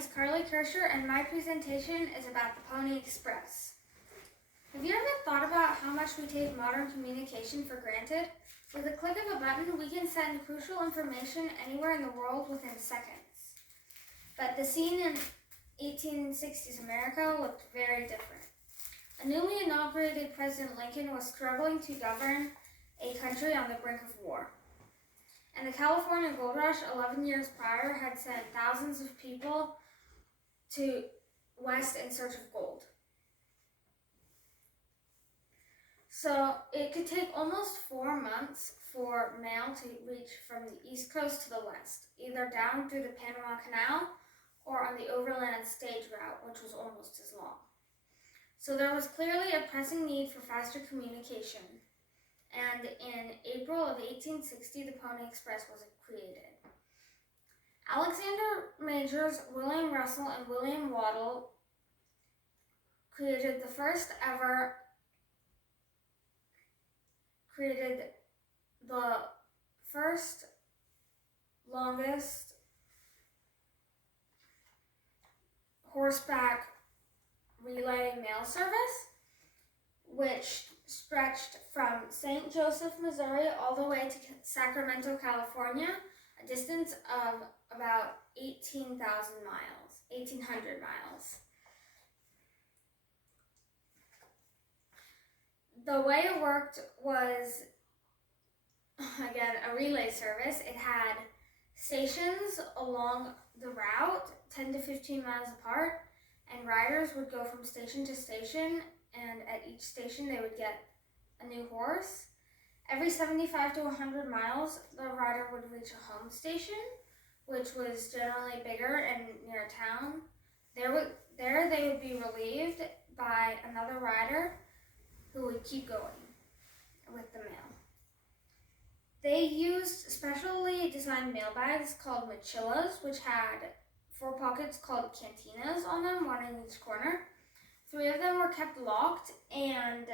is Carly Kirscher, and my presentation is about the Pony Express. Have you ever thought about how much we take modern communication for granted? With a click of a button, we can send crucial information anywhere in the world within seconds. But the scene in 1860s America looked very different. A newly inaugurated President Lincoln was struggling to govern a country on the brink of war. And the California Gold Rush 11 years prior had sent thousands of people to west in search of gold. So it could take almost 4 months for mail to reach from the East Coast to the West, either down through the Panama Canal or on the overland stage route, which was almost as long. So there was clearly a pressing need for faster communication. And in April of 1860, the Pony Express was created. Alexander Majors, William Russell, and William Waddell created the first longest horseback relay mail service, which stretched from St. Joseph, Missouri, all the way to Sacramento, California, a distance of about 18,000 miles, 1,800 miles. The way it worked was, again, a relay service. It had stations along the route, 10 to 15 miles apart, and riders would go from station to station, and at each station they would get a new horse. Every 75 to 100 miles, the rider would reach a home station, which was generally bigger and near a town. There they would be relieved by another rider who would keep going with the mail. They used specially designed mail bags called mochilas, which had 4 pockets called cantinas on them, one in each corner. 3 of them were kept locked, and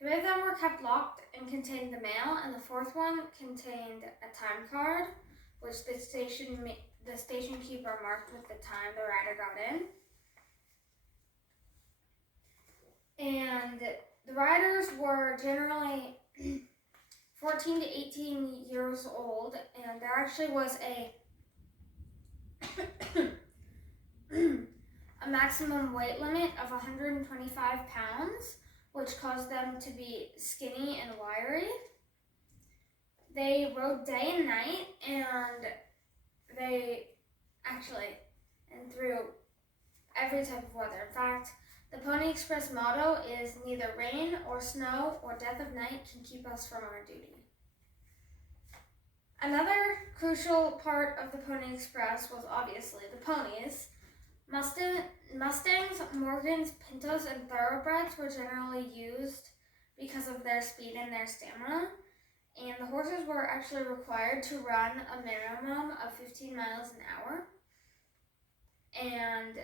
three of them were kept locked and contained the mail, and the 4th one contained a time card, which the station keeper marked with the time the rider got in. And the riders were generally 14 to 18 years old, and there actually was a maximum weight limit of 125 pounds, which caused them to be skinny and wiry. They rode day and night, and through every type of weather. In fact, the Pony Express motto is neither rain or snow or death of night can keep us from our duty. Another crucial part of the Pony Express was obviously the ponies. Mustangs, Morgans, Pintos, and Thoroughbreds were generally used because of their speed and their stamina, and the horses were actually required to run a minimum of 15 miles an hour, and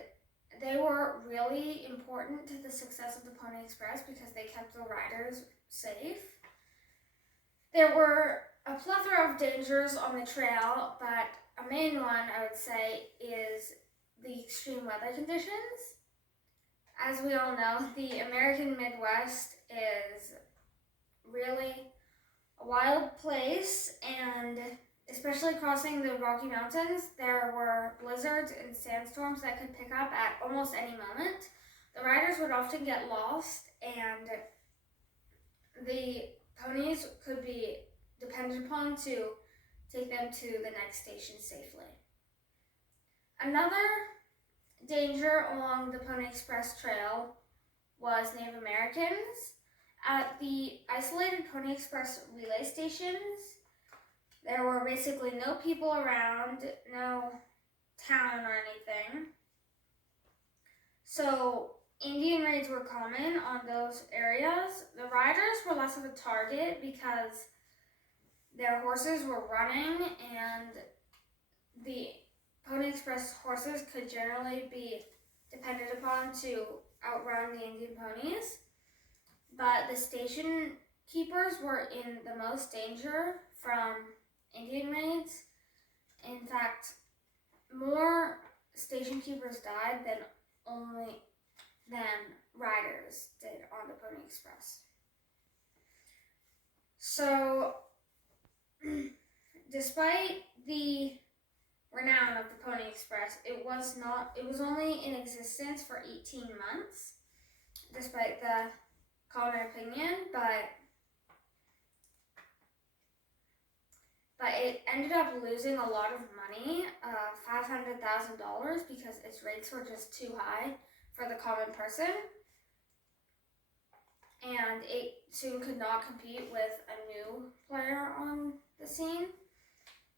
they were really important to the success of the Pony Express because they kept the riders safe. There were a plethora of dangers on the trail, but a main one, I would say, is the extreme weather conditions. As we all know, the American Midwest is really a wild place, and especially crossing the Rocky Mountains, there were blizzards and sandstorms that could pick up at almost any moment. The riders would often get lost, and the ponies could be depended upon to take them to the next station safely. Another danger along the Pony Express Trail was Native Americans. At the isolated Pony Express relay stations, there were basically no people around, no town or anything. So Indian raids were common on those areas. The riders were less of a target because their horses were running, and the Pony Express horses could generally be depended upon to outrun the Indian ponies. But the station keepers were in the most danger from Indian raids. In fact, more station keepers died than riders did on the Pony Express. So, despite the renown of the Pony Express, it was only in existence for 18 months, despite the common opinion, but it ended up losing a lot of money, $500,000, because its rates were just too high for the common person, and it soon could not compete with a new player on the scene.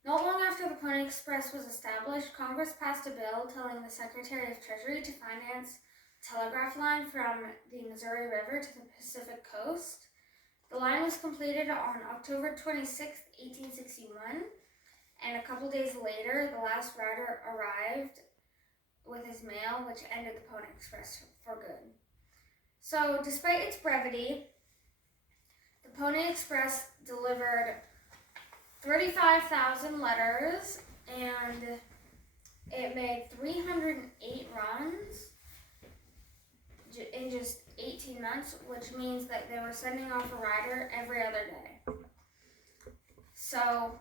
Not long after the Pony Express was established, Congress passed a bill telling the Secretary of Treasury to finance a telegraph line from the Missouri River to the Pacific Coast. The line was completed on October 26, 1861, and a couple days later, the last rider arrived with his mail, which ended the Pony Express for good. So, despite its brevity, the Pony Express delivered 35,000 letters, and it made 308 runs in just 18 months, which means that they were sending off a rider every other day. So,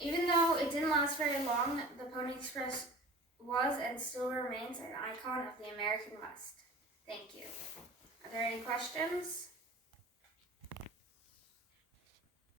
even though it didn't last very long, the Pony Express was and still remains an icon of the American West. Thank you. Are there any questions?